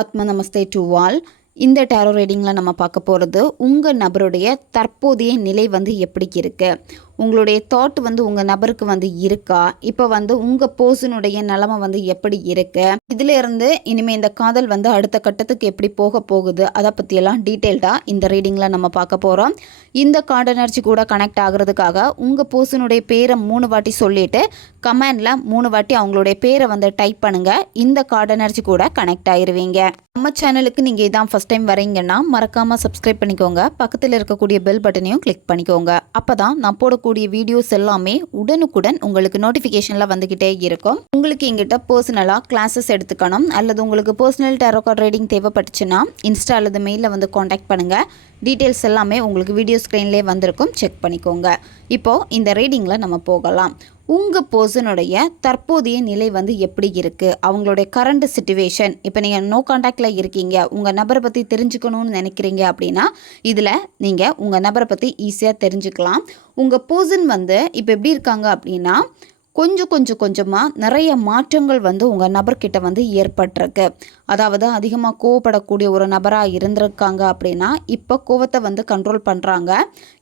ஆத்ம நமஸ்தே to all. இந்த tarot ரீடிங்கில் நம்ம பார்க்க போகிறது உங்கள் நபருடைய தற்போதைய நிலை எப்படி இருக்குது, உங்களுடைய தாட் உங்கள் நபருக்கு இருக்கா, இப்போ உங்கள் பர்சனுடைய நிலமை எப்படி இருக்குது, இதில் இருந்து இனிமேல் இந்த காதல் அடுத்த கட்டத்துக்கு எப்படி போக போகுது, அதை பற்றியெல்லாம் டீட்டெயில்டாக இந்த ரீடிங்கில் நம்ம பார்க்க போகிறோம். இந்த கார்டு எனர்ஜி கூட கனெக்ட் ஆகிறதுக்காக உங்கள் பர்சனுடைய பேரை 3 வாட்டி சொல்லிவிட்டு கமெண்டில் 3 வாட்டி அவங்களுடைய பேரை டைப் பண்ணுங்கள். இந்த கார்டு எனர்ஜி கூட கனெக்ட் ஆகிருவீங்க. நம்ம சேனலுக்கு நீங்கள் இதான் ஃபஸ்ட் டைம் வரீங்கன்னா மறக்காமல் சப்ஸ்கிரைப் பண்ணிக்கோங்க. பக்கத்தில் இருக்கக்கூடிய பெல் பட்டனையும் கிளிக் பண்ணிக்கோங்க. அப்போ தான் நான் போடக்கூடிய வீடியோஸ் எல்லாமே உடனுக்குடன் உங்களுக்கு நோட்டிஃபிகேஷனில் வந்துக்கிட்டே இருக்கும். உங்களுக்கு எங்கிட்ட பர்சனலாக கிளாஸஸ் எடுத்துக்கணும் அல்லது உங்களுக்கு பர்சனல் டேரோ கார்டு ரீடிங் தேவைப்பட்டுச்சுன்னா இன்ஸ்டா அல்லது மெயிலில் காண்டாக்ட் பண்ணுங்கள். டீட்டெயில்ஸ் எல்லாமே உங்களுக்கு வீடியோ ஸ்க்ரீன்லேயே வந்திருக்கும், செக் பண்ணிக்கோங்க. இப்போது இந்த ரீடிங்கில் நம்ம போகலாம். உங்கள் பர்சனுடைய தற்போதைய நிலை எப்படி இருக்குது, அவங்களுடைய கரண்ட் சிச்சுவேஷன். இப்போ நீங்கள் நோ காண்டாக்டில் இருக்கீங்க, உங்கள் நபரை பற்றி தெரிஞ்சுக்கணும்னு நினைக்கிறீங்க அப்படின்னா இதில் நீங்கள் உங்கள் நபரை பற்றி ஈஸியாக தெரிஞ்சுக்கலாம். உங்கள் பர்சன் இப்போ எப்படி இருக்காங்க அப்படின்னா கொஞ்சமாக நிறைய மாற்றங்கள் உங்கள் நபர்கிட்ட ஏற்பட்டிருக்கு. அதாவது அதிகமாக கோவப்படக்கூடிய ஒரு நபராக இருந்திருக்காங்க அப்படின்னா இப்போ கோவத்தை கண்ட்ரோல் பண்ணுறாங்க.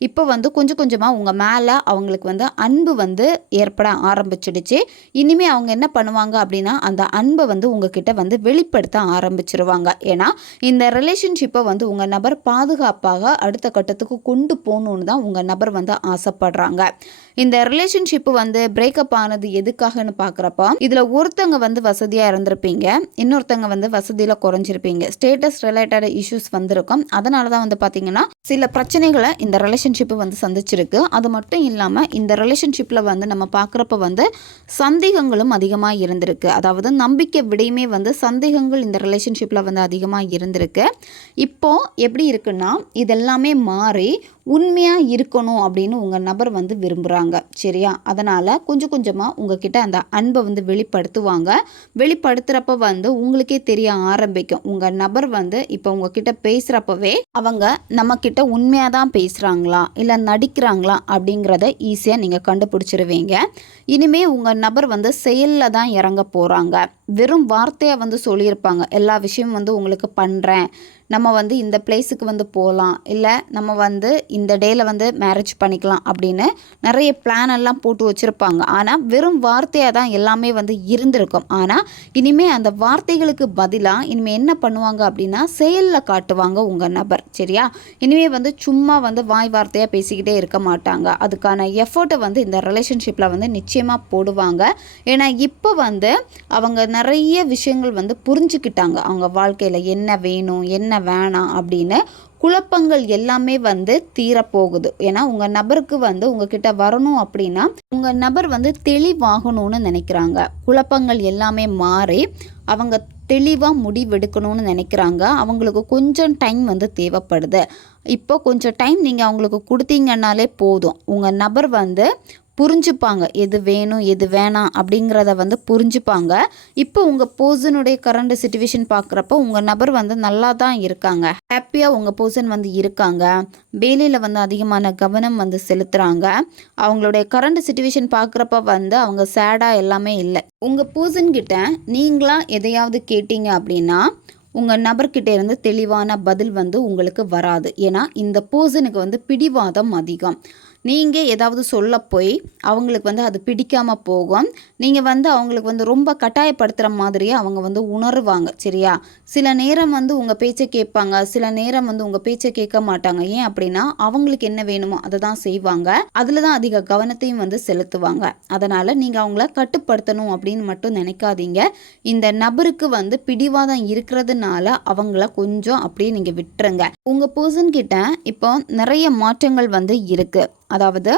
இப்போ கொஞ்சமாக உங்கள் மேலே அவங்களுக்கு அன்பு ஏற்பட ஆரம்பிச்சிடுச்சு. இனிமேல் அவங்க என்ன பண்ணுவாங்க அப்படின்னா அந்த அன்பை உங்ககிட்ட வெளிப்படுத்த ஆரம்பிச்சிருவாங்க. ஏன்னா இந்த ரிலேஷன்ஷிப்பை உங்கள் நபர் பாதுகாப்பாக அடுத்த கட்டத்துக்கு கொண்டு போகணுன்னு தான் உங்கள் நபர் ஆசைப்படுறாங்க. இந்த ரிலேஷன்ஷிப்பு பிரேக்கப் ஆனது எதுக்காகன்னு பார்க்குறப்ப இதில் ஒருத்தங்க வசதியாக இருந்திருப்பீங்க, இன்னொருத்தங்க வசதியில் குறைஞ்சிருப்பீங்க. ஸ்டேட்டஸ் ரிலேட்டட் இஷ்யூஸ் வந்திருக்கும். அதனால தான் பார்த்தீங்கன்னா சில பிரச்சனைகளை இந்த ரிலேஷன்ஷிப்பு சந்திச்சிருக்கு. அது மட்டும் இல்லாமல் இந்த ரிலேஷன்ஷிப்பில் நம்ம பார்க்குறப்ப சந்தேகங்களும் அதிகமாக இருந்திருக்கு. அதாவது நம்பிக்கை விடையுமே சந்தேகங்கள் இந்த ரிலேஷன்ஷிப்பில் அதிகமாக இருந்திருக்கு. இப்போது எப்படி இருக்குன்னா இதெல்லாமே மாறி உண்மையாக இருக்கணும் அப்படின்னு உங்கள் நபர் விரும்புகிறாங்க. சரியா? அதனால் கொஞ்சமாக உங்ககிட்ட அந்த அன்பை வெளிப்படுத்துவாங்க. வெளிப்படுத்துகிறப்ப உங்களுக்கே தெரிய ஆரம்பிக்கும். உங்கள் நபர் இப்போ உங்ககிட்ட பேசுகிறப்பவே அவங்க நம்மக்கிட்ட உண்மையாக தான் பேசுகிறாங்களா இல்லை நடிக்கிறாங்களா அப்படிங்கிறத ஈஸியாக நீங்கள் கண்டுபிடிச்சிருவீங்க. இனிமேல் உங்கள் நபர் செயலில் தான் இறங்க போகிறாங்க. வெறும் வார்த்தையாக சொல்லியிருப்பாங்க, எல்லா விஷயமும் உங்களுக்கு பண்ணுறேன், நம்ம இந்த பிளேஸுக்கு போகலாம், இல்லை நம்ம இந்த டேயில் மேரேஜ் பண்ணிக்கலாம் அப்படின்னு நிறைய பிளான் எல்லாம் போட்டு வச்சுருப்பாங்க. ஆனால் வெறும் வார்த்தையாக தான் எல்லாமே இருந்திருக்கும். ஆனால் இனிமேல் அந்த வார்த்தைகளுக்கு பதிலாக இனிமேல் என்ன பண்ணுவாங்க அப்படின்னா செயலில் காட்டுவாங்க உங்கள் நபர். சரியா? இனிமேல் சும்மா வாய் வார்த்தையாக பேசிக்கிட்டே இருக்க மாட்டாங்க. அதுக்கான எஃபர்ட்டை இந்த ரிலேஷன்ஷிப்பில் நிச்சயமாக போடுவாங்க. ஏன்னா இப்போ அவங்க நிறைய விஷயங்கள் புரிஞ்சுக்கிட்டாங்க. அவங்க வாழ்க்கையில் என்ன வேணும் என்ன வேணாம் அப்படின்னு குழப்பங்கள் எல்லாமே தீரப்போகுது. ஏன்னா உங்கள் நபருக்கு உங்ககிட்ட வரணும் அப்படின்னா உங்கள் நபர் தெளிவாகணும்னு நினைக்கிறாங்க. குழப்பங்கள் எல்லாமே மாறி அவங்க தெளிவாக முடிவெடுக்கணும்னு நினைக்கிறாங்க. அவங்களுக்கு கொஞ்சம் டைம் தேவைப்படுது. இப்போ கொஞ்சம் டைம் நீங்கள் அவங்களுக்கு கொடுத்தீங்கன்னாலே போதும். உங்கள் நபர் புரிஞ்சுப்பாங்க, எது வேணும் எது வேணாம் அப்படிங்கிறத புரிஞ்சுப்பாங்க. இப்போ உங்கள் பர்சனுடைய கரண்ட் சிச்சுவேஷன் பார்க்குறப்போ உங்கள் நபர் நல்லா தான் இருக்காங்க, ஹாப்பியாக உங்கள் பர்சன் இருக்காங்க. வேலையில் அதிகமான கவனம் செலுத்துகிறாங்க. அவங்களுடைய கரண்ட் சிச்சுவேஷன் பார்க்குறப்ப அவங்க சேடாக எல்லாமே இல்லை. உங்கள் பர்சன்கிட்ட நீங்களாக எதையாவது கேட்டீங்க அப்படின்னா உங்கள் நபர்கிட்ட இருந்து தெளிவான பதில் உங்களுக்கு வராது. ஏன்னா இந்த பர்சனுக்கு பிடிவாதம் அதிகம். நீங்கள் ஏதாவது சொல்ல போய் அவங்களுக்கு அது பிடிக்காமல் போகும். நீங்கள் அவங்களுக்கு ரொம்ப கட்டாயப்படுத்துகிற மாதிரியே அவங்க உணர்வாங்க. சரியா? சில நேரம் உங்கள் பேச்சை கேட்பாங்க, சில நேரம் உங்கள் பேச்சை கேட்க மாட்டாங்க. ஏன் அப்படின்னா அவங்களுக்கு என்ன வேணுமோ அதை தான் செய்வாங்க. அதில் தான் அதிக கவனத்தையும் செலுத்துவாங்க. அதனால் நீங்கள் அவங்கள கட்டுப்படுத்தணும் அப்படின்னு மட்டும் நினைக்காதீங்க. இந்த நபருக்கு பிடிவாதம் இருக்கிறதுனால அவங்கள கொஞ்சம் அப்படியே நீங்கள் விட்டுருங்க. உங்கள் பர்சன்கிட்ட இப்போ நிறைய மாற்றங்கள் இருக்குது. அதாவது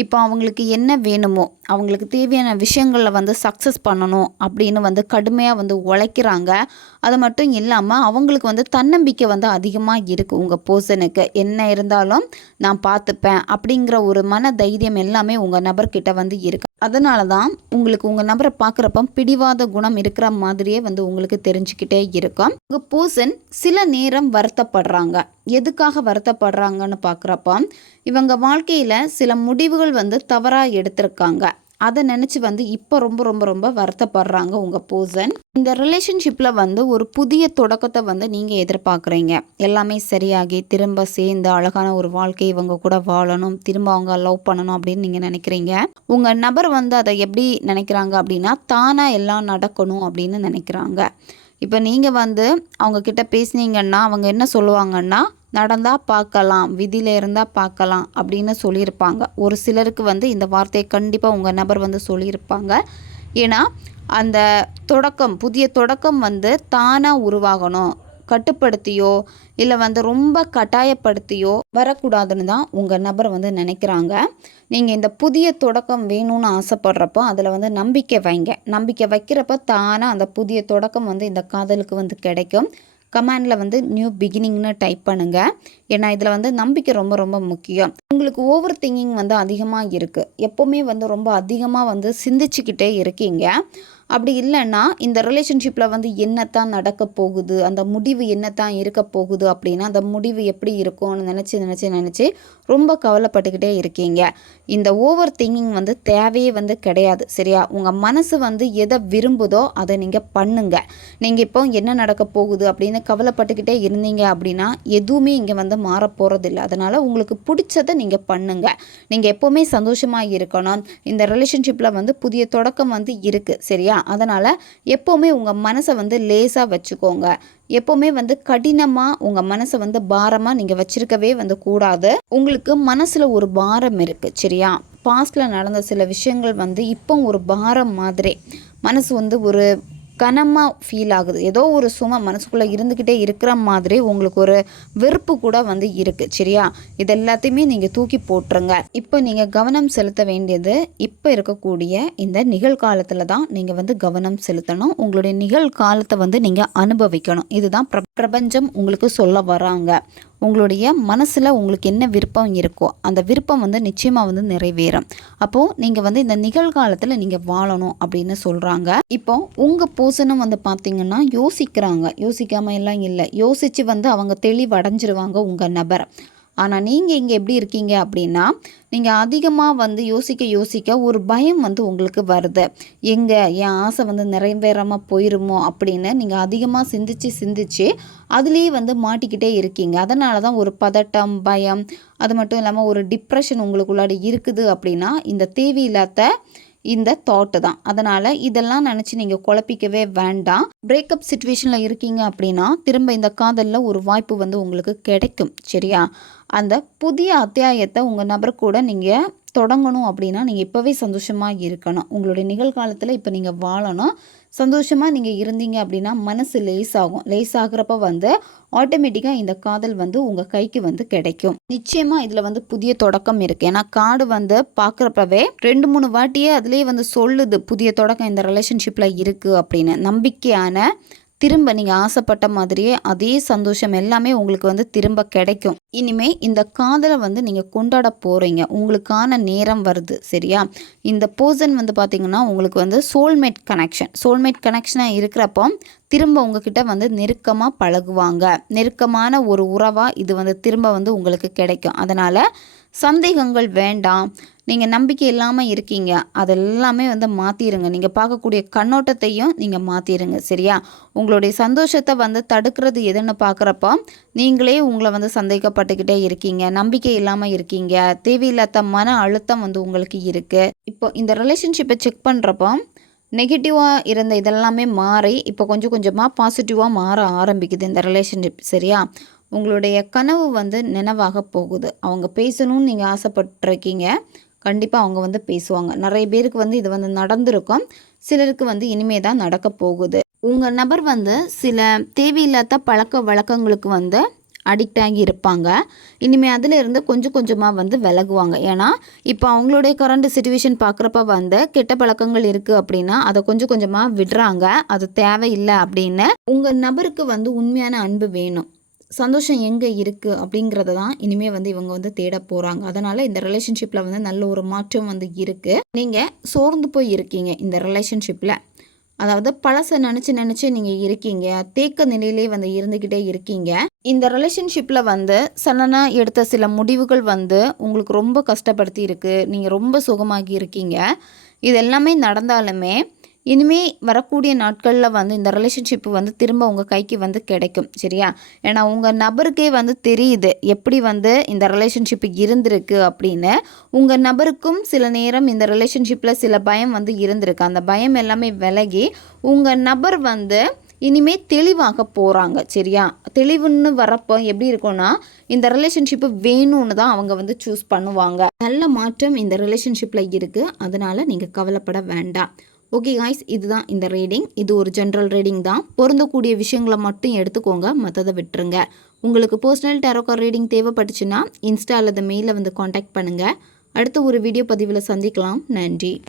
இப்போ அவங்களுக்கு என்ன வேணுமோ அவங்களுக்கு தேவையான விஷயங்களில் சக்ஸஸ் பண்ணணும் அப்படின்னு கடுமையாக உழைக்கிறாங்க. அது மட்டும் இல்லாமல் அவங்களுக்கு தன்னம்பிக்கை அதிகமாக இருக்குது. உங்கள் பர்சனுக்கு என்ன இருந்தாலும் நான் பார்த்துப்பேன் அப்படிங்கிற ஒரு மன தைரியம் எல்லாமே உங்கள் நபர்கிட்ட இருக்குது. அதனால தான் உங்களுக்கு உங்கள் நபரை பார்க்குறப்ப பிடிவாத குணம் இருக்கிற மாதிரியே உங்களுக்கு தெரிஞ்சுக்கிட்டே இருக்கும். உங்கள் பர்சன் சில நேரம் வருத்தப்படுறாங்க. எதுக்காக வருத்தப்படுறாங்கன்னு பார்க்குறப்ப இவங்க வாழ்க்கையில் சில முடிவுகள் தவறாக எடுத்திருக்காங்க. அதை நினச்சி வந்து இப்போ ரொம்ப ரொம்ப ரொம்ப வருத்தப்படுறாங்க உங்கள் பர்சன். இந்த ரிலேஷன்ஷிப்பில் வந்து ஒரு புதிய தொடக்கத்தை வந்து நீங்கள் எதிர்பார்க்குறீங்க. எல்லாமே சரியாகி திரும்ப சேர்ந்து அழகான ஒரு வாழ்க்கை இவங்க கூட வாழணும், திரும்ப அவங்க லவ் பண்ணணும் அப்படின்னு நீங்கள் நினைக்கிறீங்க. உங்கள் நபர் வந்து அதை எப்படி நினைக்கிறாங்க அப்படின்னா, தானாக எல்லாம் நடக்கணும் அப்படின்னு நினைக்கிறாங்க. இப்போ நீங்கள் வந்து அவங்கக்கிட்ட பேசுனீங்கன்னா அவங்க என்ன சொல்லுவாங்கன்னா, நடந்தால் பார்க்கலாம், விதியில் இருந்தால் பார்க்கலாம் அப்படின்னு சொல்லியிருப்பாங்க. ஒரு சிலருக்கு வந்து இந்த வார்த்தையை கண்டிப்பாக உங்கள் நபர் வந்து சொல்லியிருப்பாங்க. ஏன்னா அந்த தொடக்கம், புதிய தொடக்கம் வந்து தானாக உருவாகணும், கட்டுப்படுத்தியோ இல்லை வந்து ரொம்ப கட்டாயப்படுத்தியோ வரக்கூடாதுன்னு தான் உங்கள் நபர் வந்து நினைக்கிறாங்க. நீங்கள் இந்த புதிய தொடக்கம் வேணும்னு ஆசைப்படுறப்போ அதில் வந்து நம்பிக்கை வைங்க. நம்பிக்கை வைக்கிறப்ப தானாக அந்த புதிய தொடக்கம் வந்து இந்த காதலுக்கு வந்து கிடைக்கும். கமெண்டில் வந்து நியூ பிகினிங்னு டைப் பண்ணுங்கள். ஏன்னா இதில் வந்து நம்பிக்கை ரொம்ப ரொம்ப முக்கியம். உங்களுக்கு ஓவர் திங்கிங் வந்து அதிகமாக இருக்குது, எப்போவுமே வந்து ரொம்ப அதிகமாக வந்து சிந்திச்சுக்கிட்டே இருக்கீங்க. அப்படி இல்லைன்னா இந்த ரிலேஷன்ஷிப்பில் வந்து என்னத்தான் நடக்க போகுது, அந்த முடிவு என்னத்தான் இருக்க போகுது அப்படின்னா அந்த முடிவு எப்படி இருக்கும்னு நினச்சி ரொம்ப கவலைப்பட்டுக்கிட்டே இருக்கீங்க. இந்த ஓவர் திங்கிங் வந்து தேவையே வந்து கிடையாது, சரியா? உங்கள் மனசு வந்து எதை விரும்புதோ அதை நீங்கள் பண்ணுங்க. நீங்கள் இப்போ என்ன நடக்க போகுது அப்படின்னு கவலைப்பட்டுக்கிட்டே இருந்தீங்க அப்படின்னா எதுவுமே இங்கே வந்து மாற போகிறதில்ல. அதனால் உங்களுக்கு பிடிச்சதை நீங்கள் பண்ணுங்க. நீங்கள் எப்போவுமே சந்தோஷமாக இருக்கணும். இந்த ரிலேஷன்ஷிப்பில் வந்து புதிய தொடக்கம் வந்து இருக்குது, சரியா? அதனால் எப்போவுமே உங்கள் மனசை வந்து லேசாக வச்சுக்கோங்க. எப்போவுமே வந்து கடினமாக உங்கள் மனசை வந்து பாரமாக நீங்கள் வச்சுருக்கவே வந்து கூடாது. உங்களுக்கு மனசில் ஒரு பாரம் இருக்குது, சரியா? பாஸ்டில் நடந்த சில விஷயங்கள் வந்து இப்போ ஒரு பாரம் மாதிரி மனசு வந்து ஒரு கனமாக ஃபீல் ஆகுது. ஏதோ ஒரு சுமை மனசுக்குள்ளே இருந்துக்கிட்டே இருக்கிற மாதிரி உங்களுக்கு ஒரு வெறுப்பு கூட வந்து இருக்குது, சரியா? இது எல்லாத்தையுமே நீங்கள் தூக்கி போட்டுருங்க. இப்போ நீங்கள் கவனம் செலுத்த வேண்டியது இப்போ இருக்கக்கூடிய இந்த நிகழ்காலத்தில் தான் நீங்கள் வந்து கவனம் செலுத்தணும். உங்களுடைய நிகழ்காலத்தை வந்து நீங்கள் அனுபவிக்கணும். இதுதான் பிரபஞ்சம் உங்களுக்கு சொல்ல வராங்க. உங்களுடைய மனசில் உங்களுக்கு என்ன விருப்பம் இருக்கோ அந்த விருப்பம் வந்து நிச்சயமாக வந்து நிறைவேறும். அப்போது நீங்கள் வந்து இந்த நிகழ்காலத்தில் நீங்கள் வாழணும் அப்படின்னு சொல்கிறாங்க. இப்போ உங்கள் பர்சனும் வந்து பார்த்திங்கன்னா யோசிக்கிறாங்க, யோசிக்காமல் எல்லாம் இல்லை, யோசித்து வந்து அவங்க தெளிவடைஞ்சிருவாங்க உங்கள் நபர். ஆனால் நீங்கள் இங்கே எப்படி இருக்கீங்க அப்படின்னா, நீங்கள் அதிகமாக வந்து யோசிக்க ஒரு பயம் வந்து உங்களுக்கு வருது. எங்கே என் ஆசை வந்து நிறைவேறாமல் போயிருமோ அப்படின்னு நீங்கள் அதிகமாக சிந்திச்சு அதுலேயே வந்து மாட்டிக்கிட்டே இருக்கீங்க. அதனால தான் ஒரு பதட்டம், பயம், அது மட்டும் இல்லாமல் ஒரு டிப்ரெஷன் உங்களுக்குள்ளாடி இருக்குது அப்படின்னா இந்த தேவையில்லாத இந்த தாட்டு தான். அதனால் இதெல்லாம் நினச்சி நீங்கள் குழப்பிக்கவே வேண்டாம். பிரேக்கப் சுச்சுவேஷனில் இருக்கீங்க அப்படின்னா திரும்ப இந்த காதலில் ஒரு வாய்ப்பு வந்து உங்களுக்கு கிடைக்கும், சரியா? அந்த புதிய அத்தியாயத்தை உங்கள் நபர் கூட நீங்கள் தொடங்கணும் அப்படின்னா நீங்கள் இப்போவே சந்தோஷமாக இருக்கணும். உங்களுடைய நிகழ்காலத்தில் இப்போ நீங்கள் வாழணும். சந்தோஷமாக நீங்கள் இருந்தீங்க அப்படின்னா மனசு லேசாகும். லேசாகிறப்ப வந்து ஆட்டோமேட்டிக்காக இந்த காதல் வந்து உங்கள் கைக்கு வந்து கிடைக்கும். நிச்சயமாக இதில் வந்து புதிய தொடக்கம் இருக்குது. ஏன்னா கார்டு வந்து பார்க்குறப்பவே 2-3 வாட்டியே அதுலேயே வந்து சொல்லுது புதிய தொடக்கம் இந்த ரிலேஷன்ஷிப்பில் இருக்குது அப்படின்னு. நம்பிக்கையான திரும்ப நீங்கள் ஆசைப்பட்ட மாதிரியே அதே சந்தோஷம் எல்லாமே உங்களுக்கு வந்து திரும்ப கிடைக்கும். இனிமேல் இந்த காதலை வந்து நீங்கள் கொண்டாட போகிறீங்க. உங்களுக்கான நேரம் வருது, சரியா? இந்த பர்சன் வந்து பார்த்திங்கன்னா உங்களுக்கு வந்து சோல்மேட் கனெக்ஷனாக இருக்கிறப்போ திரும்ப உங்ககிட்ட வந்து நெருக்கமாக பழகுவாங்க. நெருக்கமான ஒரு உறவாக இது வந்து திரும்ப வந்து உங்களுக்கு கிடைக்கும். அதனால் சந்தேகங்கள் வேண்டாம். நீங்கள் நம்பிக்கை இல்லாமல் இருக்கீங்க, அதெல்லாமே வந்து மாற்றிடுங்க. நீங்கள் பார்க்கக்கூடிய கண்ணோட்டத்தையும் நீங்கள் மாற்றிடுங்க, சரியா? உங்களுடைய சந்தோஷத்தை வந்து தடுக்கிறது எதுன்னு பார்க்குறப்போ நீங்களே உங்களை வந்து சந்தேகப்பட்டுக்கிட்டே இருக்கீங்க, நம்பிக்கை இல்லாமல் இருக்கீங்க, தேவையில்லாத மன அழுத்தம் வந்து உங்களுக்கு இருக்குது. இப்போ இந்த ரிலேஷன்ஷிப்பை செக் பண்ணுறப்போ நெகட்டிவாக இருந்த இதெல்லாமே மாறி இப்போ கொஞ்சம் கொஞ்சமாக பாசிட்டிவாக மாற ஆரம்பிக்குது இந்த ரிலேஷன்ஷிப், சரியா? உங்களுடைய கனவு வந்து நினைவாக போகுது. அவங்க பேசணும்னு நீங்கள் ஆசைப்பட்டிருக்கீங்க, கண்டிப்பாக அவங்க வந்து பேசுவாங்க. நிறைய பேருக்கு வந்து இது வந்து நடந்திருக்கும், சிலருக்கு வந்து இனிமே தான் நடக்க போகுது. உங்கள் நபர் வந்து சில தேவையில்லாத பழக்க வழக்கங்களுக்கு வந்து அடிக்ட் ஆகி இருப்பாங்க. இனிமேல் அதில் இருந்து கொஞ்சம் கொஞ்சமாக வந்து விலகுவாங்க. ஏன்னா இப்போ அவங்களுடைய கரண்ட் சுச்சுவேஷன் பார்க்குறப்ப வந்து கெட்ட பழக்கங்கள் இருக்குது அப்படின்னா அதை கொஞ்சம் கொஞ்சமாக விடுறாங்க. அது தேவையில்லை அப்படின்னு. உங்கள் நபருக்கு வந்து உண்மையான அன்பு வேணும், சந்தோஷம் எங்கே இருக்குது அப்படிங்கிறத தான் இனிமேல் வந்து இவங்க வந்து தேட போகிறாங்க. அதனால் இந்த ரிலேஷன்ஷிப்பில் வந்து நல்ல ஒரு மாற்றம் வந்து இருக்குது. நீங்கள் சோர்ந்து போய் இருக்கீங்க இந்த ரிலேஷன்ஷிப்பில், அதாவது பழசை நினச்சி நீங்கள் இருக்கீங்க, தேக்க நிலையிலே வந்து இருந்துக்கிட்டே இருக்கீங்க. இந்த ரிலேஷன்ஷிப்பில் வந்து சடனாக எடுத்த சில முடிவுகள் வந்து உங்களுக்கு ரொம்ப கஷ்டப்படுத்தி இருக்குது. நீங்கள் ரொம்ப சுகமாகி இருக்கீங்க. இது எல்லாமே நடந்தாலுமே இனிமே வரக்கூடிய நாட்களில் வந்து இந்த ரிலேஷன்ஷிப்பு வந்து திரும்ப உங்கள் கைக்கு வந்து கிடைக்கும். சரியா? ஏன்னா உங்கள் நபருக்கே வந்து தெரியுது எப்படி வந்து இந்த ரிலேஷன்ஷிப்பு இருந்திருக்கு அப்படின்னு. உங்கள் நபருக்கும் சில நேரம் இந்த ரிலேஷன்ஷிப்பில் சில பயம் வந்து இருந்திருக்கு. அந்த பயம் எல்லாமே விலகி உங்கள் நபர் வந்து இனிமே தெளிவாக போகிறாங்க. சரியா? தெளிவுன்னு வரப்போ எப்படி இருக்கும்னா இந்த ரிலேஷன்ஷிப்பு வேணும்னு தான் அவங்க வந்து சூஸ் பண்ணுவாங்க. நல்ல மாற்றம் இந்த ரிலேஷன்ஷிப்பில் இருக்குது. அதனால் நீங்கள் கவலைப்பட வேண்டாம். ஓகே காய்ஸ், இதுதான் இந்த ரீடிங். இது ஒரு ஜென்ரல் ரீடிங் தான். பொருந்தக்கூடிய விஷயங்களை மட்டும் எடுத்துக்கோங்க, மற்றதை விட்டுருங்க. உங்களுக்கு பர்சனல் டேரோ கார்ட் ரீடிங் தேவைப்பட்டுச்சுன்னா இன்ஸ்டா அல்லது மெயிலில் வந்து காண்டாக்ட் பண்ணுங்கள். அடுத்த ஒரு வீடியோ பதிவில் சந்திக்கலாம். நன்றி.